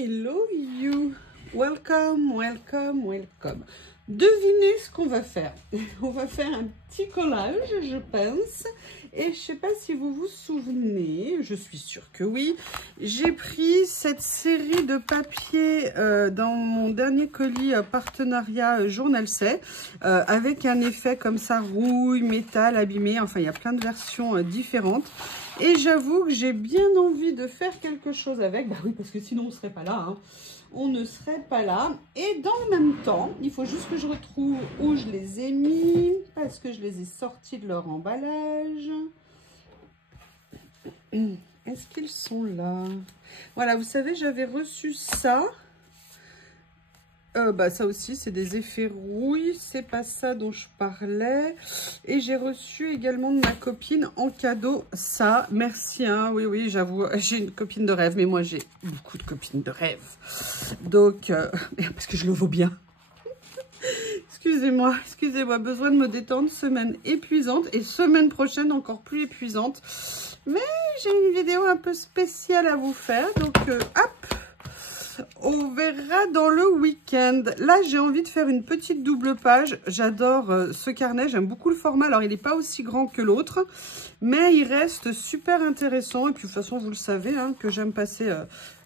Hello you, welcome, welcome, welcome. Devinez ce qu'on va faire. On va faire un petit collage, je pense. Et je sais pas si vous vous souvenez, je suis sûre que oui. J'ai pris cette série de papiers dans mon dernier colis partenariat Journal C avec un effet comme ça, rouille, métal, abîmé. Enfin, il y a plein de versions différentes. Et j'avoue que j'ai bien envie de faire quelque chose avec. Bah oui, parce que sinon on ne serait pas là. Hein. On ne serait pas là. Et dans le même temps, il faut juste que je retrouve où je les ai mis. Parce que je les ai sortis de leur emballage. Est-ce qu'ils sont là? Voilà, vous savez, j'avais reçu ça. Bah ça aussi, c'est des effets rouille. C'est pas ça dont je parlais. Et j'ai reçu également de ma copine en cadeau ça. Merci, hein. Oui, oui, j'avoue, j'ai une copine de rêve. Mais moi, j'ai beaucoup de copines de rêve. Donc, parce que je le vaux bien. Excusez-moi, excusez-moi. Besoin de me détendre. Semaine épuisante. Et semaine prochaine, encore plus épuisante. Mais j'ai une vidéo un peu spéciale à vous faire. Donc, hop. On verra dans le week-end. Là, j'ai envie de faire une petite double page. J'adore ce carnet. J'aime beaucoup le format. Alors, il n'est pas aussi grand que l'autre, mais il reste super intéressant. Et puis, de toute façon, vous le savez, hein, que j'aime passer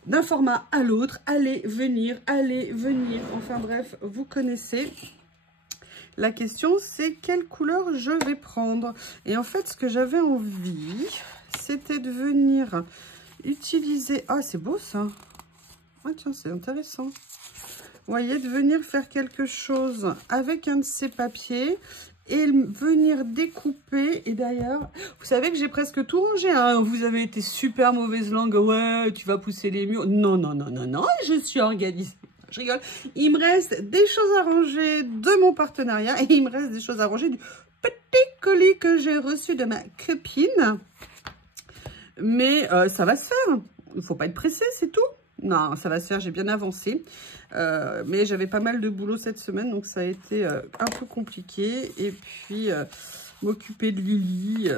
d'un format à l'autre. Aller, venir, aller, venir. Enfin, bref, vous connaissez. La question, c'est quelle couleur je vais prendre. Et en fait, ce que j'avais envie, c'était de venir utiliser... Ah, c'est beau, ça. Ah tiens, c'est intéressant. Vous voyez, de venir faire quelque chose avec un de ces papiers et venir découper. Et d'ailleurs, vous savez que j'ai presque tout rangé. Hein. Vous avez été super mauvaise langue. Ouais, tu vas pousser les murs. Non, non, non, non, non. Je suis organisée. Je rigole. Il me reste des choses à ranger de mon partenariat et il me reste des choses à ranger du petit colis que j'ai reçu de ma copine. Mais ça va se faire. Il ne faut pas être pressé, c'est tout. Non, ça va se faire, j'ai bien avancé. Mais j'avais pas mal de boulot cette semaine, donc ça a été un peu compliqué. Et puis, m'occuper de Lily.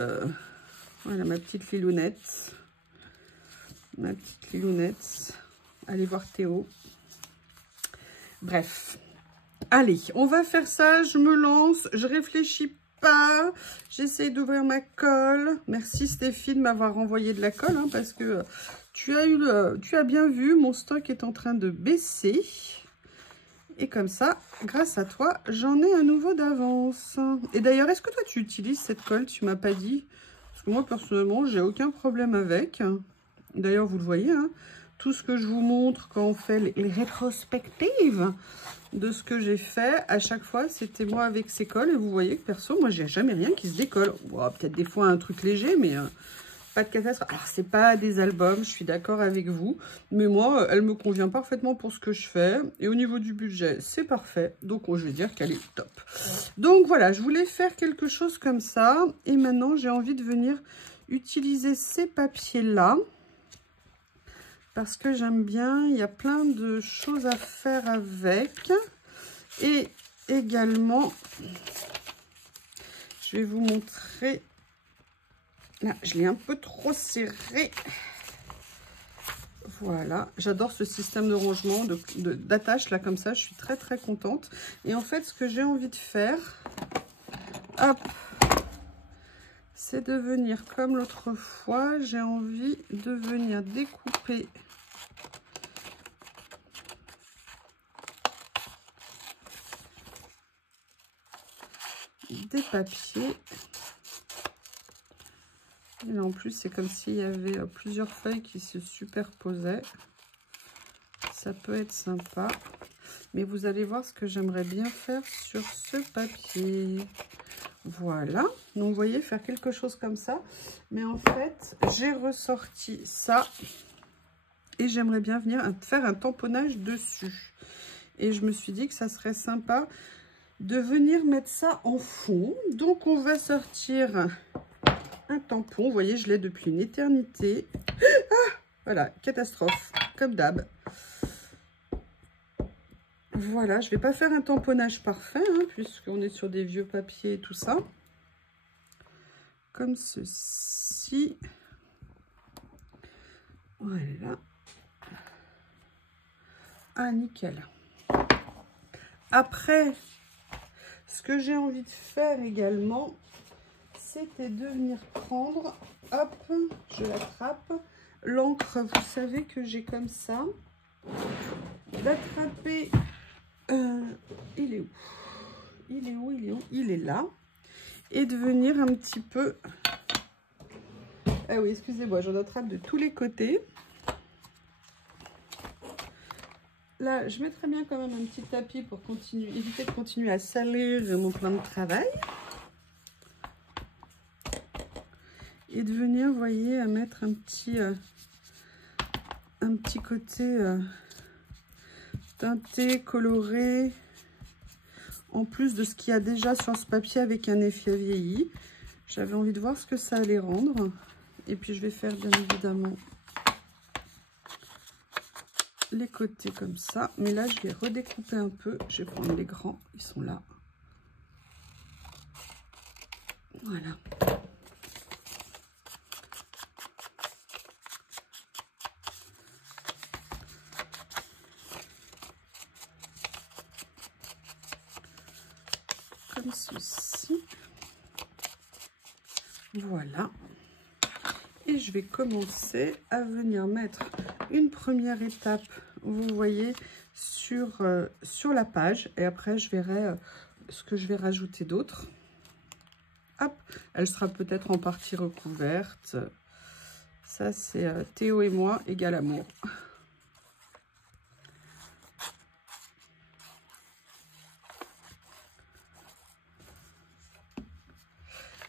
Voilà, ma petite Lilounette. Ma petite Lilounette. Aller voir Théo. Bref. Allez, on va faire ça. Je me lance. Je réfléchis pas. J'essaie d'ouvrir ma colle. Merci Stéphie de m'avoir renvoyé de la colle, hein, parce que... Tu as bien vu, mon stock est en train de baisser. Et comme ça, grâce à toi, j'en ai un nouveau d'avance. Et d'ailleurs, est-ce que toi, tu utilises cette colle? Tu m'as pas dit. Parce que moi, personnellement, j'ai aucun problème avec. D'ailleurs, vous le voyez, hein, tout ce que je vous montre quand on fait les rétrospectives de ce que j'ai fait, à chaque fois, c'était moi avec ces colles. Et vous voyez que perso, moi, j'ai jamais rien qui se décolle. Bon, peut-être des fois un truc léger, mais... pas de catastrophe. Alors, c'est pas des albums, je suis d'accord avec vous. Mais moi, elle me convient parfaitement pour ce que je fais. Et au niveau du budget, c'est parfait. Donc, je vais dire qu'elle est top. Donc, voilà, je voulais faire quelque chose comme ça. Et maintenant, j'ai envie de venir utiliser ces papiers-là. Parce que j'aime bien. Il y a plein de choses à faire avec. Et également, je vais vous montrer... Là, je l'ai un peu trop serré. Voilà, j'adore ce système de rangement, d'attache, là, comme ça. Je suis très, très contente. Et en fait, ce que j'ai envie de faire, hop, c'est de venir, comme l'autre fois, j'ai envie de venir découper des papiers. Et là, en plus, c'est comme s'il y avait plusieurs feuilles qui se superposaient. Ça peut être sympa. Mais vous allez voir ce que j'aimerais bien faire sur ce papier. Voilà. Donc, vous voyez, faire quelque chose comme ça. Mais en fait, j'ai ressorti ça. Et j'aimerais bien venir faire un tamponnage dessus. Et je me suis dit que ça serait sympa de venir mettre ça en fond. Donc, on va sortir... un tampon, vous voyez, je l'ai depuis une éternité. Ah, voilà, catastrophe, comme d'hab. Voilà, je vais pas faire un tamponnage parfait, hein, puisqu'on est sur des vieux papiers et tout ça. Comme ceci. Voilà. Ah, nickel. Après, ce que j'ai envie de faire également, c'était de venir prendre, hop, je l'attrape, l'encre, vous savez que j'ai comme ça, d'attraper, il est où? Il est où? Il est où? Il est là. Et de venir un petit peu, ah oui, excusez-moi, j'en attrape de tous les côtés. Là, je mettrais bien quand même un petit tapis pour continuer, éviter de continuer à salir mon plan de travail. Et de venir, vous voyez, à mettre un petit côté teinté, coloré, en plus de ce qu'il y a déjà sur ce papier avec un effet vieilli. J'avais envie de voir ce que ça allait rendre. Et puis je vais faire bien évidemment les côtés comme ça. Mais là, je vais redécouper un peu. Je vais prendre les grands, ils sont là. Voilà. Comme ceci. Voilà. Et je vais commencer à venir mettre une première étape, vous voyez, sur la page. Et après, je verrai ce que je vais rajouter d'autre. Hop, elle sera peut-être en partie recouverte. Ça, c'est Théo et moi, égal amour.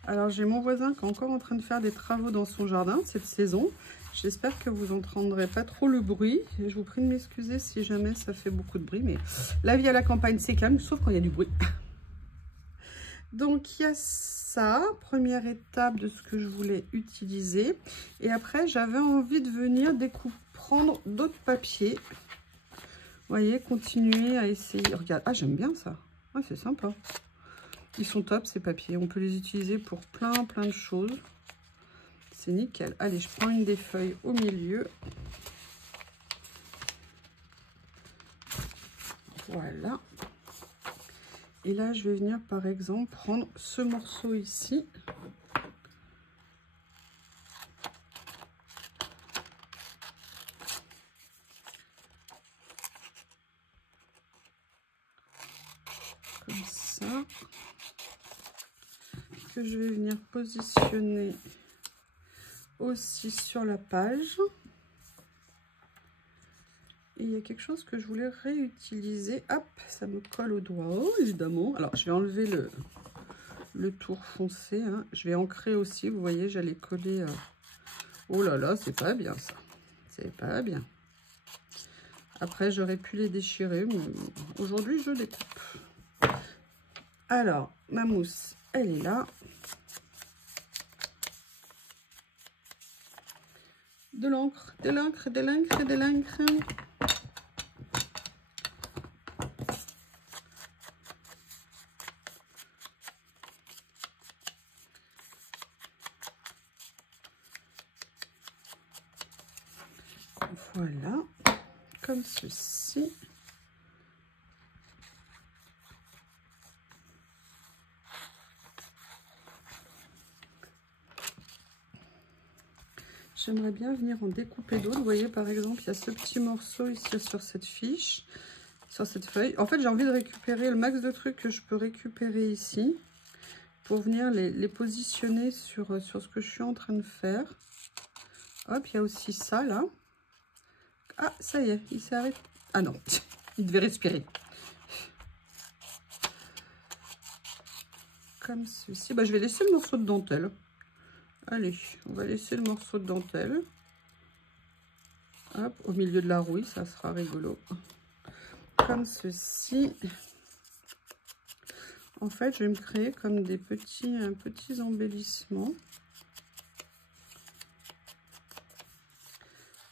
Alors, j'ai mon voisin qui est encore en train de faire des travaux dans son jardin cette saison. J'espère que vous n'entendrez pas trop le bruit. Je vous prie de m'excuser si jamais ça fait beaucoup de bruit. Mais la vie à la campagne, c'est calme, sauf quand il y a du bruit. Donc, il y a ça, première étape de ce que je voulais utiliser. Et après, j'avais envie de venir prendre d'autres papiers. Vous voyez, continuer à essayer. Regarde, ah, j'aime bien ça. Ah, c'est sympa. Ils sont top, ces papiers. On peut les utiliser pour plein de choses. C'est nickel. Allez, je prends une des feuilles au milieu. Voilà. Et là, je vais venir, par exemple, prendre ce morceau ici. Comme ça. Que je vais venir positionner aussi sur la page. Et il y a quelque chose que je voulais réutiliser. Hop, ça me colle au doigt, évidemment. Alors, je vais enlever le tour foncé. Hein. Je vais ancrer aussi, vous voyez, j'allais coller... Oh là là, c'est pas bien ça. C'est pas bien. Après, j'aurais pu les déchirer, mais aujourd'hui, je les coupe. Alors, ma mousse, elle est là. De l'encre, de l'encre, de l'encre, de l'encre. Voilà, comme ceci. J'aimerais bien venir en découper d'autres. Vous voyez, par exemple, il y a ce petit morceau ici sur cette fiche, sur cette feuille. En fait, j'ai envie de récupérer le max de trucs que je peux récupérer ici pour venir les positionner sur ce que je suis en train de faire. Hop, il y a aussi ça, là. Ah, ça y est, il s'est arrêté. Ah non, il devait respirer. Comme ceci. Bah, je vais laisser le morceau de dentelle. Allez, on va laisser le morceau de dentelle. Hop, au milieu de la rouille, ça sera rigolo. Comme ceci. En fait, je vais me créer comme des petits embellissements.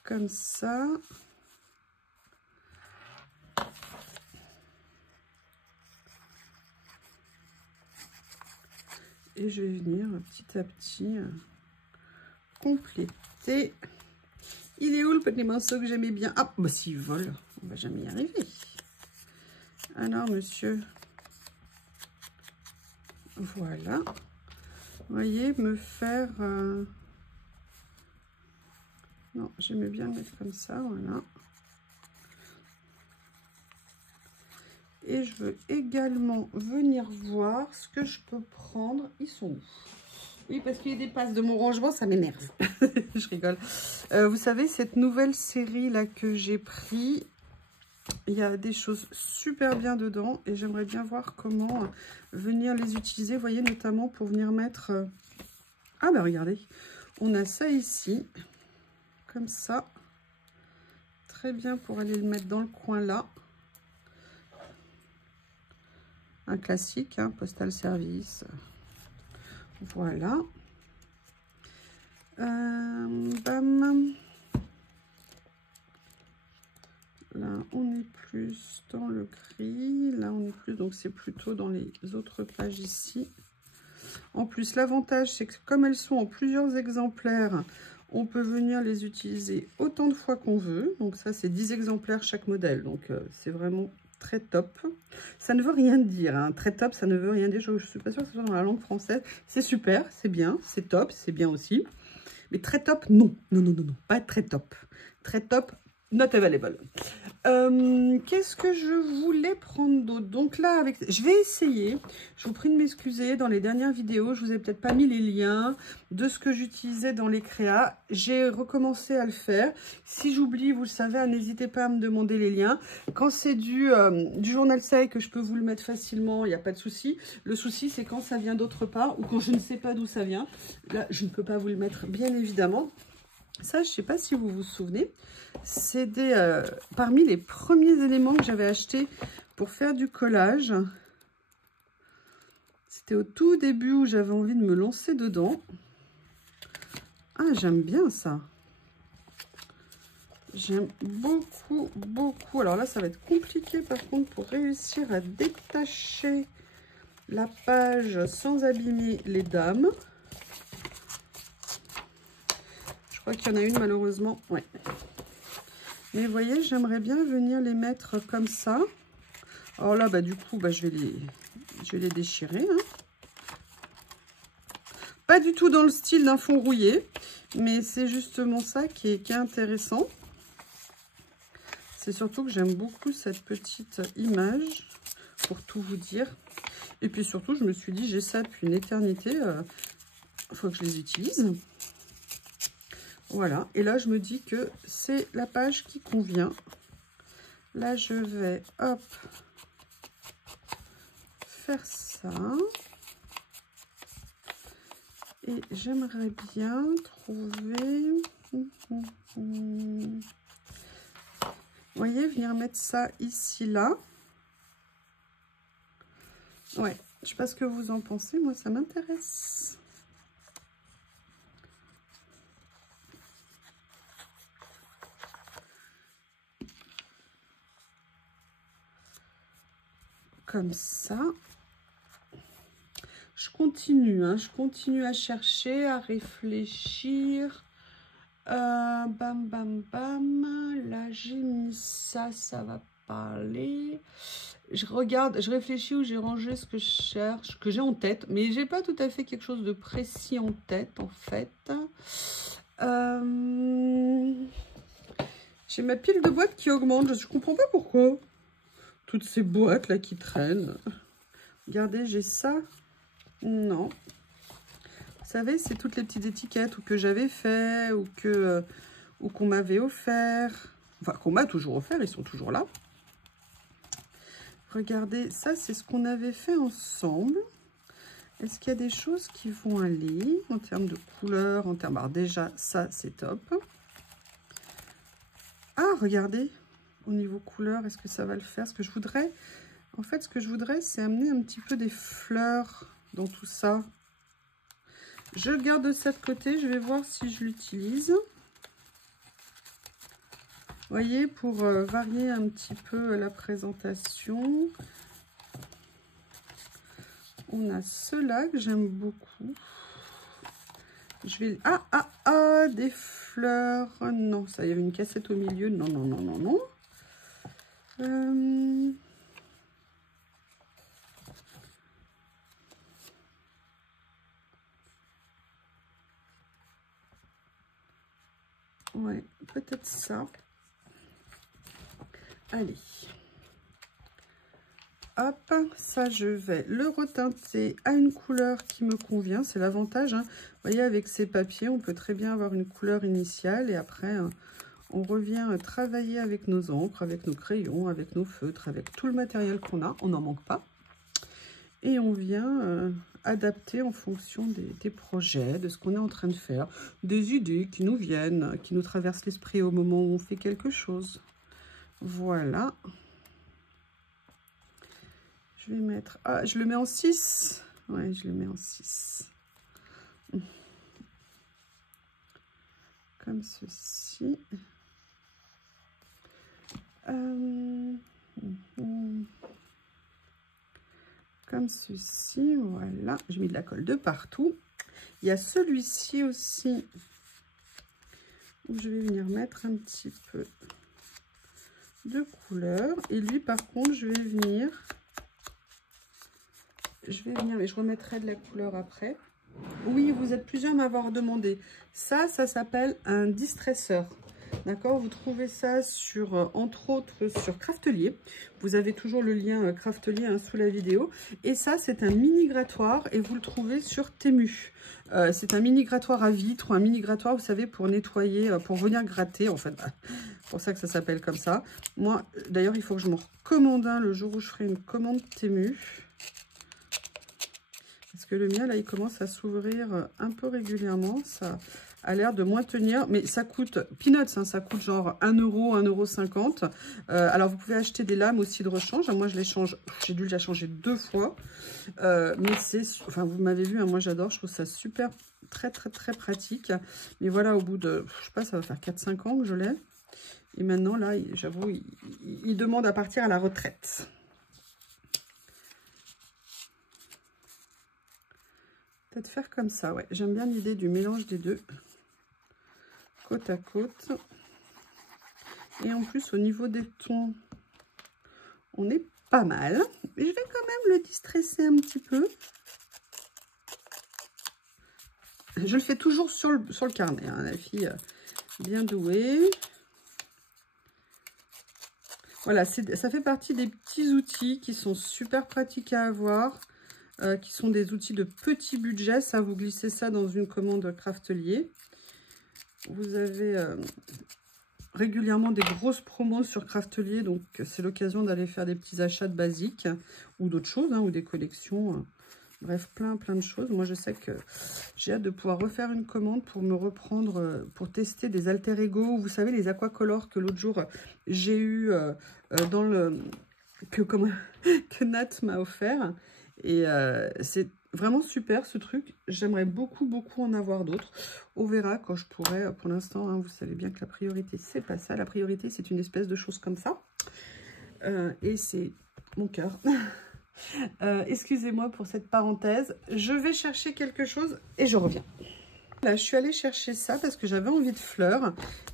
Comme ça. Et je vais venir petit à petit compléter. Il est où le petit morceau que j'aimais bien? Ah, bah s'il vole. On va jamais y arriver. Alors, monsieur. Voilà. Vous voyez, me faire... Non, j'aimais bien le mettre comme ça, voilà. Et je veux également venir voir ce que je peux prendre. Ils sont où? Oui, parce qu'il y a des passes de mon rangement, ça m'énerve. Je rigole. Vous savez, cette nouvelle série là que j'ai pris, il y a des choses super bien dedans. Et j'aimerais bien voir comment venir les utiliser. Vous voyez, notamment pour venir mettre... Ah bah regardez, on a ça ici. Comme ça. Très bien pour aller le mettre dans le coin là. Un classique, hein, postal service. Voilà. Bam. Là, on est plus dans le gris. Là, on est plus... Donc, c'est plutôt dans les autres pages ici. En plus, l'avantage, c'est que comme elles sont en plusieurs exemplaires, on peut venir les utiliser autant de fois qu'on veut. Donc, ça, c'est 10 exemplaires chaque modèle. Donc, c'est vraiment... très top. Ça ne veut rien dire, hein. Très top, ça ne veut rien dire. Je ne suis pas sûre que ce soit dans la langue française. C'est super, c'est bien, c'est top, c'est bien aussi. Mais très top, non. Non, pas très top. Très top, not available. Qu'est-ce que je voulais prendre d'autre? Donc là, avec, je vais essayer. Je vous prie de m'excuser. Dans les dernières vidéos, je vous ai peut-être pas mis les liens de ce que j'utilisais dans les créas. J'ai recommencé à le faire. Si j'oublie, vous le savez, n'hésitez pas à me demander les liens. Quand c'est du journal sale que je peux vous le mettre facilement, il n'y a pas de souci. Le souci, c'est quand ça vient d'autre part ou quand je ne sais pas d'où ça vient. Là, je ne peux pas vous le mettre, bien évidemment. Ça, je ne sais pas si vous vous souvenez, c'est parmi les premiers éléments que j'avais achetés pour faire du collage. C'était au tout début où j'avais envie de me lancer dedans. Ah, j'aime bien ça. J'aime beaucoup, beaucoup. Alors là, ça va être compliqué par contre pour réussir à détacher la page sans abîmer les dames. Je crois qu'il y en a une malheureusement, ouais. Mais vous voyez, j'aimerais bien venir les mettre comme ça. Alors là, bah, du coup, bah, je vais les déchirer. Hein. Pas du tout dans le style d'un fond rouillé, mais c'est justement ça qui est intéressant. C'est surtout que j'aime beaucoup cette petite image, pour tout vous dire. Et puis surtout, je me suis dit, j'ai ça depuis une éternité, il faut que je les utilise. Voilà, et là je me dis que c'est la page qui convient. Là je vais, hop, faire ça. Et j'aimerais bien trouver... Vous voyez, venir mettre ça ici, là. Ouais, je sais pas ce que vous en pensez, moi ça m'intéresse. Comme ça. Je continue, hein, je continue à chercher, à réfléchir. Bam, bam, bam. Là, j'ai mis ça, ça va parler. Je regarde, je réfléchis où j'ai rangé ce que je cherche, que j'ai en tête. Mais j'ai pas tout à fait quelque chose de précis en tête, en fait. J'ai ma pile de boîtes qui augmente. Je comprends pas pourquoi. Toutes ces boîtes là qui traînent. Regardez, j'ai ça. Non. Vous savez, c'est toutes les petites étiquettes ou que j'avais fait ou qu'on m'avait offert. Enfin, qu'on m'a toujours offert, ils sont toujours là. Regardez, ça, c'est ce qu'on avait fait ensemble. Est-ce qu'il y a des choses qui vont aller en termes de couleur, en termes... Alors déjà, ça, c'est top. Ah, regardez, au niveau couleur, est-ce que ça va le faire? Ce que je voudrais, en fait, ce que je voudrais, c'est amener un petit peu des fleurs dans tout ça. Je le garde de cet côté, je vais voir si je l'utilise. Vous voyez, pour varier un petit peu la présentation. On a ceux-là que j'aime beaucoup. Je vais... Ah, des fleurs. Non, ça, il y avait une cassette au milieu. Non. Ouais, peut-être ça. Allez. Hop, ça je vais le reteinter à une couleur qui me convient. C'est l'avantage, hein. Vous voyez, avec ces papiers, on peut très bien avoir une couleur initiale et après, on revient travailler avec nos encres, avec nos crayons, avec nos feutres, avec tout le matériel qu'on a. On n'en manque pas. Et on vient adapter en fonction des projets, de ce qu'on est en train de faire, des idées qui nous viennent, qui nous traversent l'esprit au moment où on fait quelque chose. Voilà. Je vais mettre... Ah, je le mets en 6. Ouais, je le mets en 6. Comme ceci. Comme ceci, voilà. J'ai mis de la colle de partout. Il y a celui-ci aussi où je vais venir mettre un petit peu de couleur. Et lui, par contre, je vais venir, mais je remettrai de la couleur après. Oui, vous êtes plusieurs à m'avoir demandé. Ça s'appelle un distresseur. D'accord, vous trouvez ça sur, entre autres, sur Craftelier. Vous avez toujours le lien Craftelier hein, sous la vidéo. Et ça, c'est un mini grattoir et vous le trouvez sur Temu. C'est un mini grattoir à vitre ou un mini grattoir, vous savez, pour nettoyer, pour venir gratter, en fait. C'est pour ça que ça s'appelle comme ça. Moi, d'ailleurs, il faut que je m'en recommande un le jour où je ferai une commande Temu. Parce que le mien, là, il commence à s'ouvrir un peu régulièrement. Ça a l'air de moins tenir. Mais ça coûte peanuts, hein, ça coûte genre 1 €, 1,50 €. Alors, vous pouvez acheter des lames aussi de rechange. Moi, je les change. J'ai dû la changer 2 fois. Mais c'est... Enfin, vous m'avez vu, hein, moi, j'adore. Je trouve ça super, très, très, très pratique. Mais voilà, au bout de... Je sais pas, ça va faire 4-5 ans que je l'ai. Et maintenant, là, j'avoue, il demande à partir à la retraite. Peut-être faire comme ça, ouais. J'aime bien l'idée du mélange des deux, côte à côte. Et en plus, au niveau des tons, on est pas mal. Mais je vais quand même le distresser un petit peu. Je le fais toujours sur le carnet, hein, la fille bien douée. Voilà, ça fait partie des petits outils qui sont super pratiques à avoir. Qui sont des outils de petit budget. Ça, vous glissez ça dans une commande Craftelier. Vous avez régulièrement des grosses promos sur Craftelier, donc c'est l'occasion d'aller faire des petits achats de basiques ou d'autres choses, hein, ou des collections. Bref, plein de choses. Moi, je sais que j'ai hâte de pouvoir refaire une commande pour me reprendre, pour tester des alter ego. Vous savez, les aquacolors que l'autre jour, j'ai eu dans le... que Nat m'a offert. Et c'est vraiment super ce truc. J'aimerais beaucoup en avoir d'autres. On verra quand je pourrai. Pour l'instant, hein, vous savez bien que la priorité, c'est pas ça. La priorité, c'est une espèce de chose comme ça. Et c'est mon cœur. Excusez-moi pour cette parenthèse. Je vais chercher quelque chose et je reviens. Là, je suis allée chercher ça parce que j'avais envie de fleurs.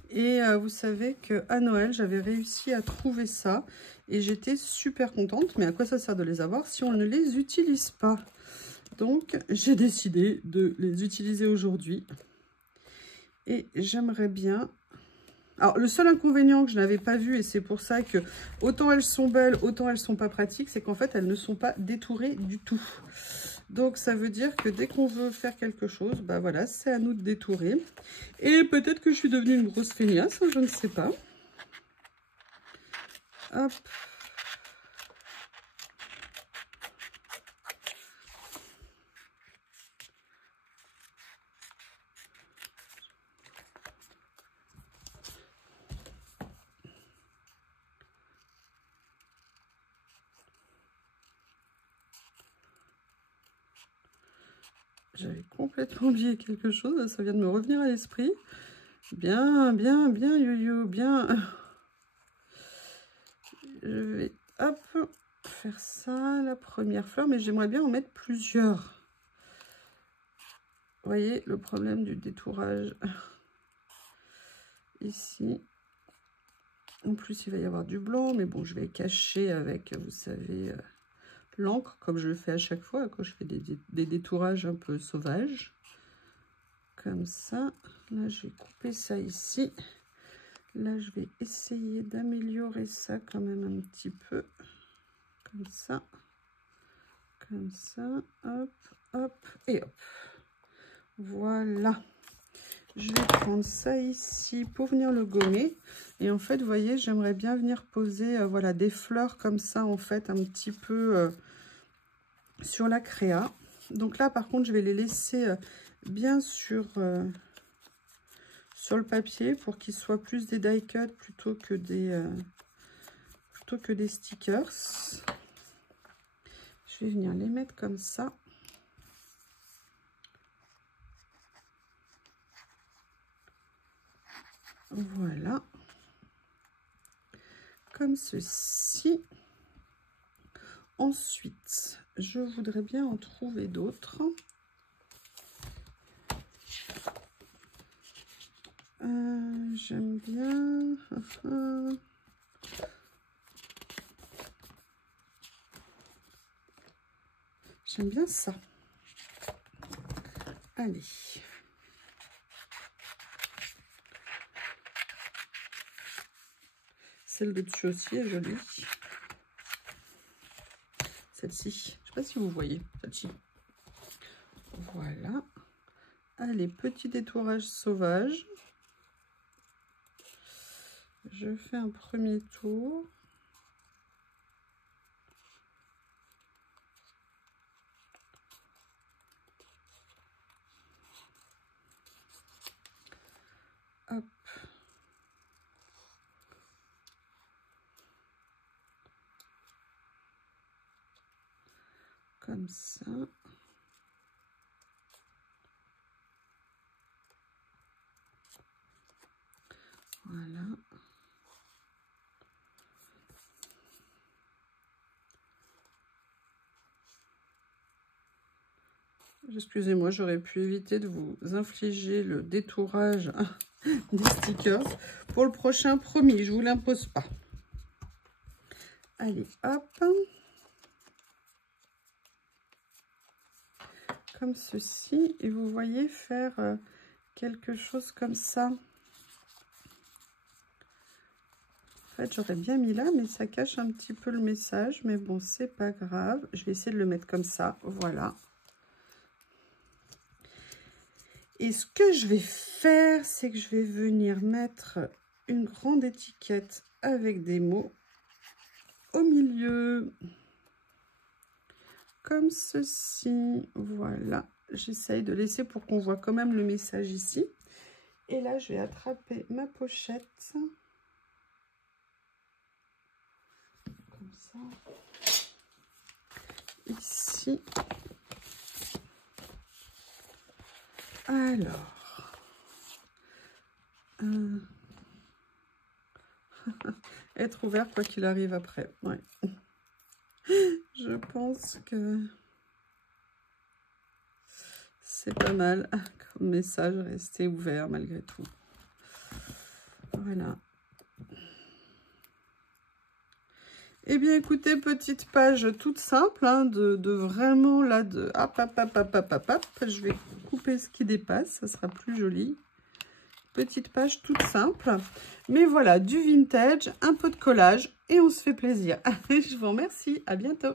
Et vous savez qu'à Noël, j'avais réussi à trouver ça. Et j'étais super contente. Mais à quoi ça sert de les avoir si on ne les utilise pas? Donc, j'ai décidé de les utiliser aujourd'hui. Et j'aimerais bien... Alors, le seul inconvénient que je n'avais pas vu, et c'est pour ça que autant elles sont belles, autant elles sont pas pratiques, c'est qu'en fait, elles ne sont pas détourées du tout. Donc, ça veut dire que dès qu'on veut faire quelque chose, bah voilà, c'est à nous de détourer. Et peut-être que je suis devenue une grosse feignasse, je ne sais pas. Hop. J'avais complètement oublié quelque chose, ça vient de me revenir à l'esprit. Bien, Yo-Yo, bien. Je vais, hop, faire ça, la première fleur, mais j'aimerais bien en mettre plusieurs. Vous voyez le problème du détourage. Ici. En plus, il va y avoir du blanc, mais bon, je vais cacher avec, vous savez, l'encre, comme je le fais à chaque fois quand je fais des détourages un peu sauvages. Comme ça. Là, je vais couper ça ici. Là, je vais essayer d'améliorer ça quand même un petit peu. Comme ça. Comme ça. Hop, hop et hop. Voilà. Je vais prendre ça ici pour venir le gommer. Et en fait, vous voyez, j'aimerais bien venir poser voilà, des fleurs comme ça, en fait, un petit peu sur la créa. Donc là, par contre, je vais les laisser bien sur le papier pour qu'ils soient plus des die cuts plutôt que des stickers. Je vais venir les mettre comme ça. Voilà. Comme ceci. Ensuite, je voudrais bien en trouver d'autres. J'aime bien. J'aime bien ça. Allez. Celle de dessus aussi est jolie. Celle-ci, je ne sais pas si vous voyez, celle-ci. Voilà. Allez, petit détourage sauvage. Je fais un premier tour. Hop. Comme ça. Voilà. Excusez-moi, j'aurais pu éviter de vous infliger le détourage des stickers. Pour le prochain, promis, je ne vous l'impose pas. Allez, hop. Comme ceci. Et vous voyez faire quelque chose comme ça. En fait, j'aurais bien mis là, mais ça cache un petit peu le message. Mais bon, c'est pas grave. Je vais essayer de le mettre comme ça. Voilà. Et ce que je vais faire, c'est que je vais venir mettre une grande étiquette avec des mots au milieu. Comme ceci. Voilà. J'essaye de laisser pour qu'on voit quand même le message ici. Et là, je vais attraper ma pochette. Comme ça. Ici. Alors. Être ouvert quoi qu'il arrive après. Ouais. Je pense que c'est pas mal comme message, rester ouvert malgré tout. Voilà. Eh bien, écoutez, petite page toute simple, hein, de vraiment là, de hop, hop, hop, hop, hop, hop, hop. Je vais couper ce qui dépasse, ça sera plus joli. Petite page toute simple. Mais voilà, du vintage, un peu de collage et on se fait plaisir. Je vous remercie, à bientôt.